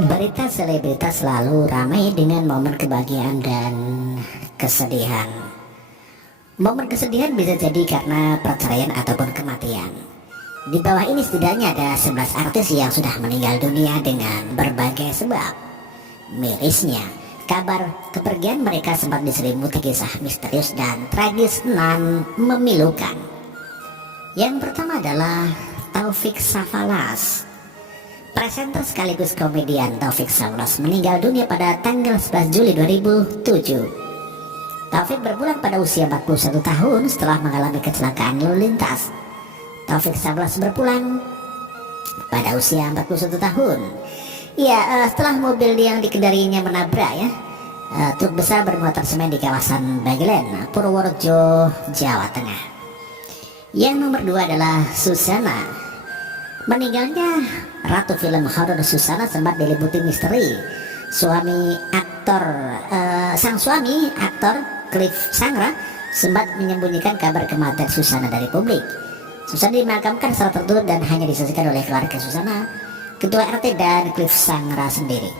Berita selebritas selalu ramai dengan momen kebahagiaan dan kesedihan. Momen kesedihan bisa jadi karena perceraian ataupun kematian. Di bawah ini setidaknya ada 11 artis yang sudah meninggal dunia dengan berbagai sebab. Mirisnya, kabar kepergian mereka sempat diselimuti kisah misterius dan tragis nan memilukan. Yang pertama adalah Taufik Safalas. Presenter sekaligus komedian Taufik Safalas meninggal dunia pada tanggal 11 Juli 2007. Taufik berpulang pada usia 41 tahun setelah mengalami kecelakaan lalu lintas. Taufik Safalas berpulang pada usia 41 tahun. Ya, setelah mobil yang dikendarinya menabrak truk besar bermuatan semen di kawasan Bagelen, Purworejo, Jawa Tengah. Yang nomor 2 adalah Susana. Meninggalnya ratu film horor Susana sempat diliputi misteri. Sang suami aktor Cliff Sangra sempat menyembunyikan kabar kematian Susana dari publik. Susana dimakamkan secara tertutup dan hanya disaksikan oleh keluarga Susana, ketua RT dan Cliff Sangra sendiri.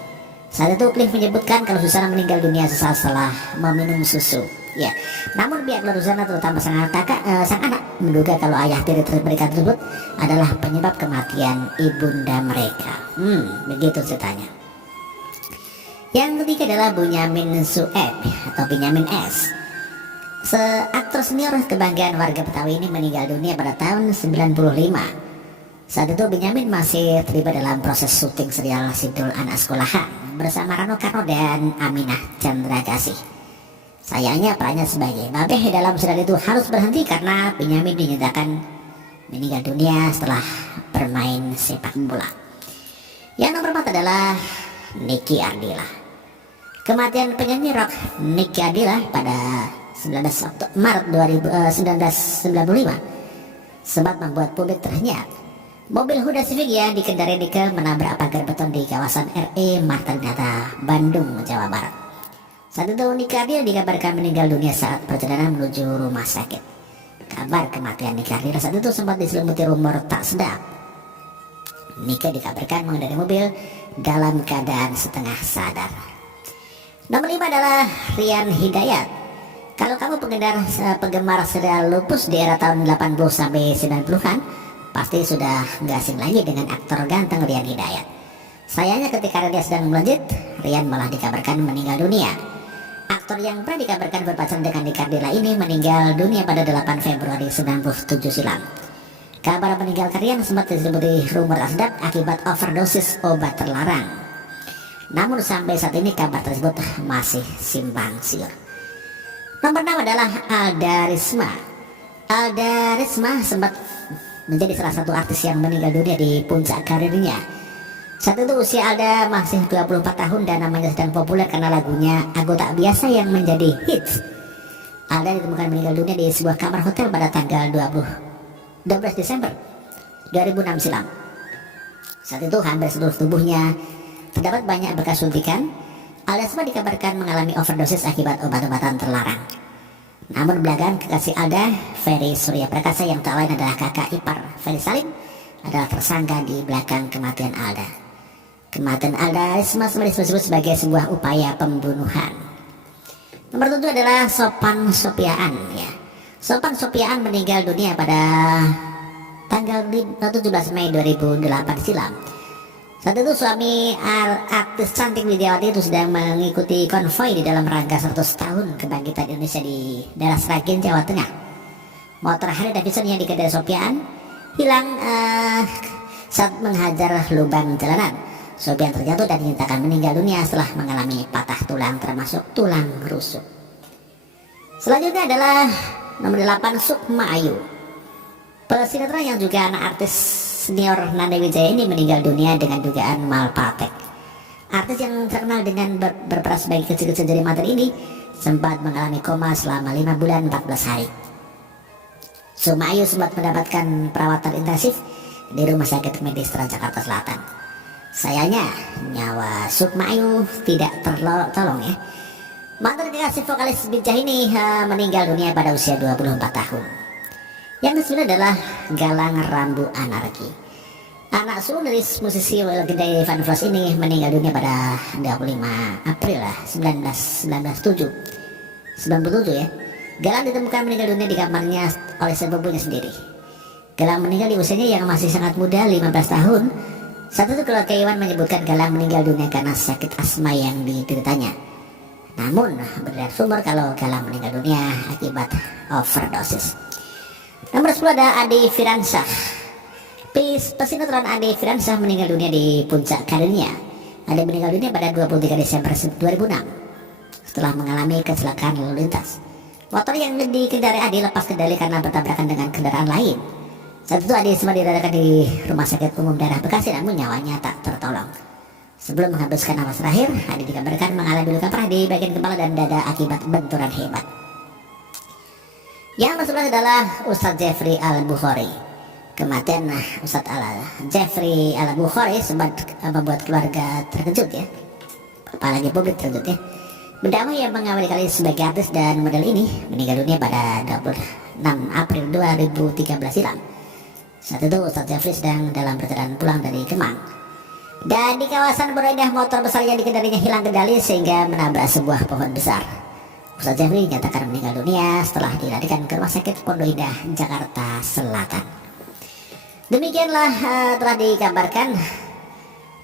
Saat itu Cliff menyebutkan kalau Susana meninggal dunia sesaat setelah meminum susu. Ya, namun pihak keluarga Susana terutama sang anak menduga kalau ayah tiri mereka tersebut adalah penyebab kematian ibunda mereka. Begitu ceritanya. Yang ketiga adalah Bunyamin Sueb atau Benyamin S. Aktor senior kebanggaan warga Betawi ini meninggal dunia pada tahun 95. Saat itu Benyamin masih terlibat dalam proses syuting serial Sidul Anak Sekolahan bersama Rano Karno dan Aminah Chandra Kasih. Sayangnya perannya sebagai Babeh dalam serial itu harus berhenti karena Benyamin dinyatakan meninggal dunia setelah bermain sepak bola. Yang nomor 4 adalah Niki Ardila. Kematian penyanyi rock Niki Ardila pada 19 Maret 1995 sempat membuat publik terhenyak. Mobil Honda Civic yang dikendarai Nike menabrak pagar beton di kawasan RE Marta Dinata, Bandung, Jawa Barat. Saat itu Niki Ardila dikabarkan meninggal dunia saat perjalanan menuju rumah sakit. Kabar kematian Niki Ardila saat itu sempat diselimuti rumor tak sedap. Niki dikabarkan mengendarai mobil dalam keadaan setengah sadar. Nomor 5 adalah Rian Hidayat. Kalau kamu penggemar serial Lupus di era tahun 80 sampai 90-an, pasti sudah nggak asing lagi dengan aktor ganteng Rian Hidayat. Sayangnya ketika dia sedang melejit, Rian malah dikabarkan meninggal dunia. Aktor yang pernah dikabarkan berpacaran dengan Niki Ardila ini meninggal dunia pada 8 Februari 97 silam. Kabar meninggal Rian sempat diselimuti rumor tak sedap akibat overdosis obat terlarang. Namun sampai saat ini kabar tersebut masih simpang siur. Nomor 6 adalah Alda Risma. Alda Risma sempat menjadi salah satu artis yang meninggal dunia di puncak karirnya. Saat itu usia Alda masih 24 tahun dan namanya sedang populer karena lagunya Aku Tak Biasa yang menjadi hits. Alda ditemukan meninggal dunia di sebuah kamar hotel pada tanggal 12 Desember 2006 silam. Saat itu hampir seluruh tubuhnya terdapat banyak bekas suntikan. Alda sempat dikabarkan mengalami overdosis akibat obat-obatan terlarang. Namun belakangan kekasih Alda, Ferry Surya Prakasa yang tak lain adalah kakak ipar Ferry Salim, adalah tersangka di belakang kematian Alda. Kematian Alda Risma disebut sebagai sebuah upaya pembunuhan. Nomor 7 adalah Sophan Sophiaan. Sophan Sophiaan meninggal dunia pada tanggal 17 Mei 2008 silam. Saat itu suami artis cantik Widiawati itu sedang mengikuti konvoi di dalam rangka 100 tahun kebangkitan Indonesia di daerah Sragen, Jawa Tengah. Motor Harley Davidson yang dikendarai Sophiaan hilang saat menghajar lubang jalanan. Sophiaan terjatuh dan dinyatakan meninggal dunia setelah mengalami patah tulang termasuk tulang rusuk. Selanjutnya adalah nomor 8 Sukma Ayu. Pesinetron yang juga anak artis senior Nanda Wijaya ini meninggal dunia dengan dugaan malpraktek. Artis yang terkenal dengan berperan sebagai kecil-kecil jari materi ini sempat mengalami koma selama 5 bulan 14 hari. Sukma Ayu sempat mendapatkan perawatan intensif di Rumah Sakit Medis Jakarta Selatan. Sayangnya nyawa Sukma Ayu tidak tertolong ya. Mantan kekasih vokalis Bijah ini meninggal dunia pada usia 24 tahun. Yang ke-9 adalah Galang Rambu Anarki. Anak sulung dari musisi legenda Ivan Fals ini meninggal dunia pada 25 April 1997 ya. Galang ditemukan meninggal dunia di kamarnya oleh sepupunya sendiri. Galang meninggal di usianya yang masih sangat muda, 15 tahun. Saat itu keluarga Iwan menyebutkan Galang meninggal dunia karena sakit asma yang dideritanya. Namun beredar sumber kalau Galang meninggal dunia akibat overdosis. Nomor 10 ada Ade Firansyah. Pesinetron Ade Firansyah meninggal dunia di puncak karirnya. Ade meninggal dunia pada 23 Desember 2006 setelah mengalami kecelakaan lalu lintas. Motor yang dikendarai Ade lepas kendali karena bertabrakan dengan kendaraan lain. Saat itu Ade sempat dirawat di Rumah Sakit Umum Daerah Bekasi, namun nyawanya tak tertolong. Sebelum menghabiskan nafas terakhir, Ade dikabarkan mengalami luka parah di bagian kepala dan dada akibat benturan hebat. Yang ke-11 adalah Ustadz Jeffrey Al-Bukhari. Kematian Ustadz Jeffrey Al-Bukhari sempat membuat keluarga terkejut ya, apalagi publik terkejut ya. Bendahara yang mengawali karir sebagai artis dan model ini meninggal dunia pada 26 April 2013 silam. Saat itu Ustadz Jeffrey sedang dalam perjalanan pulang dari Kemang, dan di kawasan Pondok Indah motor besar yang dikendarinya hilang kendali sehingga menabrak sebuah pohon besar. Ustadz Jeffrey dinyatakan meninggal dunia setelah dilarikan ke Rumah Sakit Pondok Indah, Jakarta Selatan. Demikianlah telah dikabarkan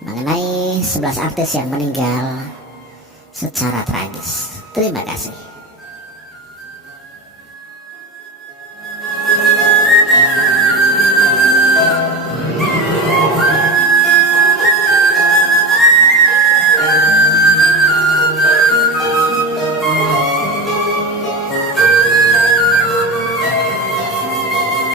mengenai 11 artis yang meninggal secara tragis. Terima kasih.